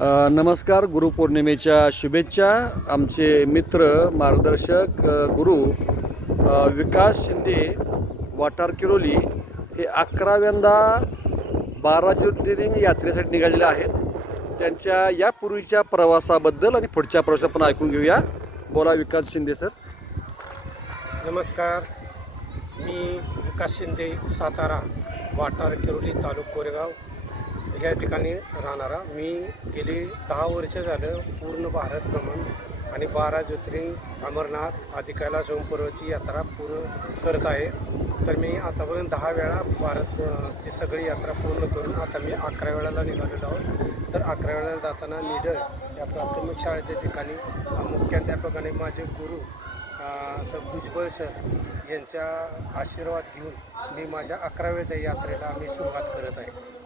नमस्कार. गुरुपौर्णिमेच्या शुभेच्छा. आमचे मित्र मार्गदर्शक गुरु विकास शिंदे वाटार किरोली हे 11व्यांदा 12 ज्योतिर्लिंग यात्रेसाठी निघालेले आहेत. त्यांच्या यापूर्वीच्या प्रवासाबद्दल आणि पुढच्या प्रवासात पण ऐकून घेऊया. बोला विकास शिंदे सर. नमस्कार. मी विकास शिंदे, सातारा, वाटार किरोली, तालुका कोरेगाव या ठिकाणी राहणारा. मी गेली 10 वर्ष झालं पूर्ण भारत भ्रमण आणि 12 ज्योतिर्लिंग अमरनाथ आदी कैलास पर्वतची यात्रा पूर्ण करत आहे. तर मी आतापर्यंत 10 वेळा भारतची सगळी यात्रा पूर्ण करून आता मी 11 वेळाला निघालेलो आहोत. तर 11 वेळाला जाताना निडर या प्राथमिक शाळेच्या ठिकाणी मुख्याध्यापक आणि माझे गुरु सर भुजबळ सर यांचा आशीर्वाद घेऊन मी माझ्या 11व्या यात्रेला मी सुरुवात करत आहे.